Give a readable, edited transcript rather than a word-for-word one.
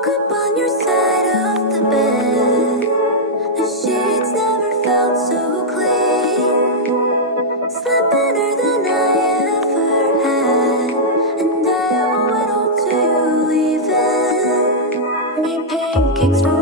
woke up on your side of the bed. The sheets never felt so clean. Slept better than I ever had, and I owe it all to you leaving. Made pancakes for